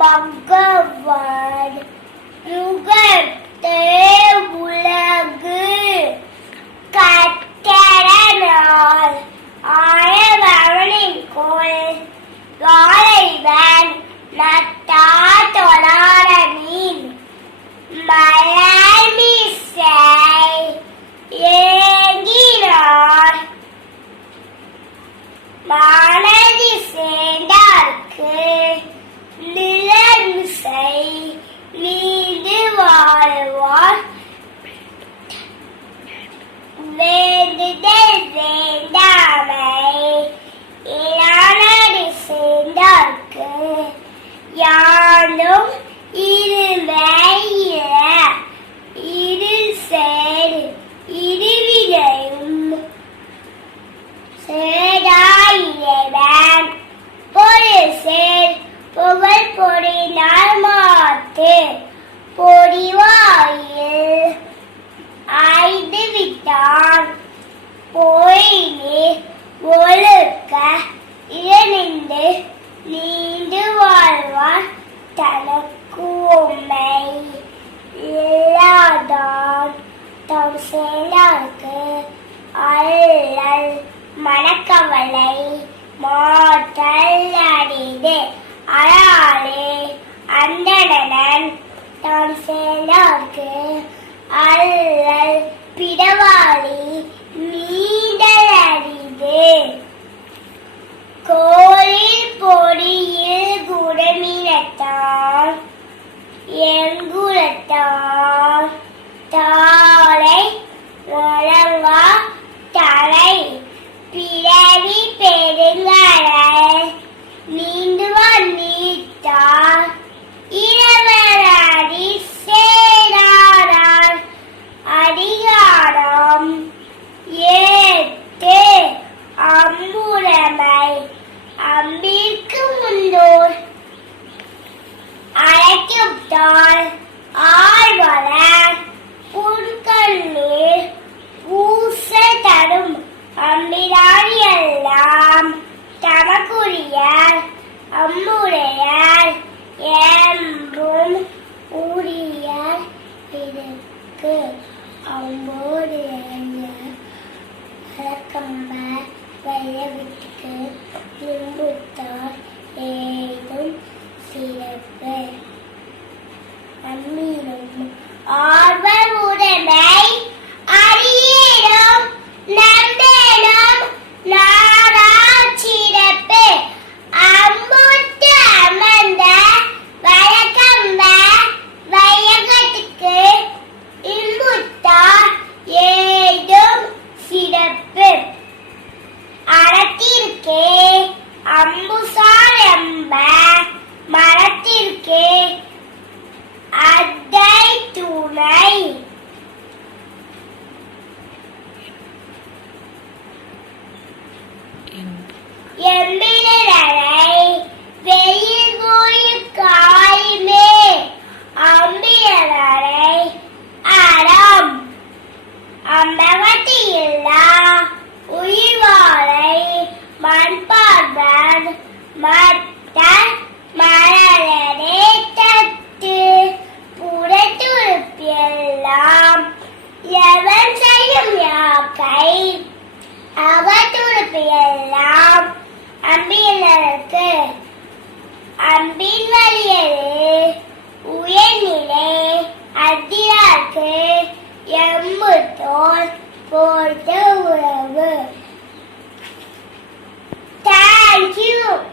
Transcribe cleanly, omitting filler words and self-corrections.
பகவான் யுகத்தே உலகு கட்டடனால் ஆயவனின் கோள் வாழைவன் நத்தா தொழாட மீன் மலர்மிசை ஏங்கினார் மானதி சேர்ந்தார்க்கு நிலமிசை நீண்டு வாழ்வார் வேண்டுதல் வேண்டாமை இளானடி சேர்ந்தார்க்கு யானும் இருமையில இரு சேர் இருவினையும் சேடாயிரவன் பொருள் சேர் புகழ் பொறினால் மாத்து பொறிவாயில் ஆய்ந்து விட்டான் போயினே ஒழுக்க இழந்து நீண்டு வாழ்வான் தனக்கு உண்மை இல்லாதான் தம் செயலாருக்கு அல்லல் மனக்கவலை மாற்றல் அடிது அழாலே அந்தணன் தம் செயலாருக்கு அல்லல் பிடவாளி நீடல் அடிது கோளில் பொடியில் குடமினத்தார் எங்குலத்தார் தாளை வழங்கா தலை பிறவி பெருங்கடல் நீண்டுவான் நீத்தார் இரவரடி சேரார் அதிகாரம் ஏத்து அம்புரமை அம்பிற்கு முன்னோர் அழைக்குத்தால் ஆழ்வளர் புன்கண்ணீர் பூச தரும் அம்பிராணி எல்லாம் தமக்குரியர் அம்புரையர் என்றும் உரியர் இதற்கு அம்போடு வழக்கம்ப வைரவிற்கு நிம்புத்தார் ஏதும் சிறப்பு அம்மீனும் ஆர்வ உடைமை அறியேனும் நம்பேனும் நாராச்சிறப்பு அம்புத்து அமர்ந்த வழக்கம்ப வையகத்துக்கு இம்புத்தார் ஏதும் சிறப்பு அறத்திற்கே அம்புசார் எம்ப மரத்திற்கே அத்தை துணை எம்பினரை வெயில் போய் காய்மே அம்பினரை அறம் அம்பகத்தி இல்லா உயிர்வாழை மண்பார்வன் மத்த மலரே தத்து புறத்துறுப்பெல்லாம் எவன் செய்யும் யாக்கை அவத்துறுப்பு எல்லாம் அம்பினருக்கு அம்பின் வழியது உயர்நிலை அதிராக்கு எம்புத்தோல் போர்த்த உறவு. Thank you.